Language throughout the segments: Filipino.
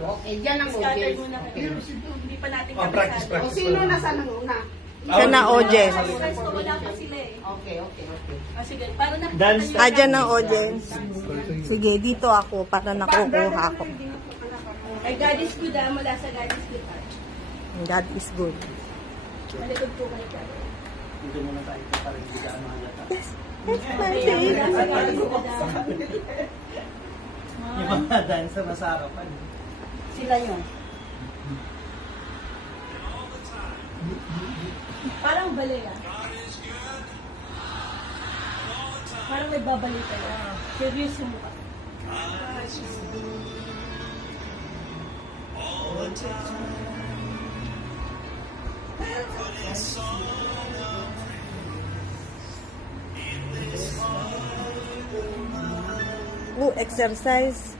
Okay, dyan ang Scatter audience. muna kayo. Hindi pa natin Practice, O practice. sino nasa nang una? Siya na audience. Friends ko, wala pa sila eh. Okay. Ah, sige, para nakita Dance niyo. Dyan ang audience. Sige, dito ako para nakukuha ako. Ay, God is good ah. Mula sa God is good ah. God is good. Malikod po kayo ka. Dito muna tayo para hindi ka ano halata. Nasa God is good ah. Yung mga dancer na sa harapan. Sila yun. Parang balay ah. Parang may babalik kayo. Serious yung mukha. Exercise.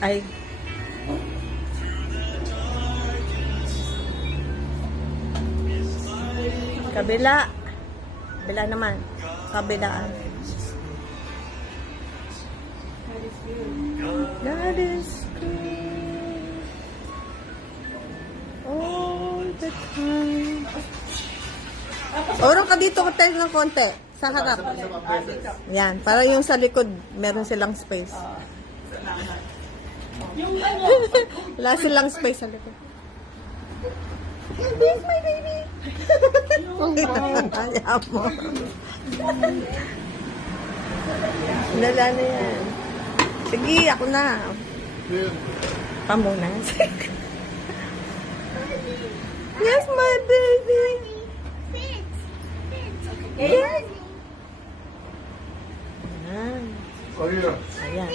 Ay. Kabila. Kabila naman. Kabilaan. God is good. All the time. Orong ka dito ko tayo ng konti. Sa harap. Yan. Para yung sa likod, meron silang space. Yung ano, Wala silang space sa likod. This my baby. Ayaw mo. Lala na yan. Sige, ako na. Pamuna. Yes, my baby. Yes. Ayan. Ayan.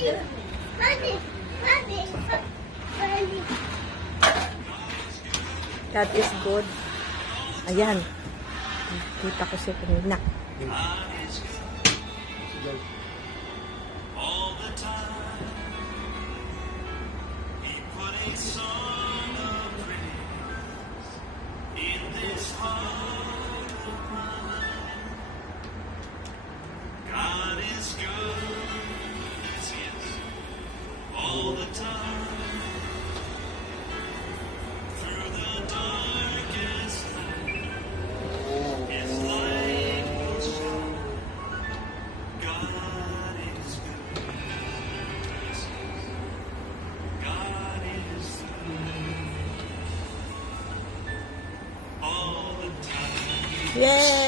God is good. Ayan. Kita ko siya kanina. Yay!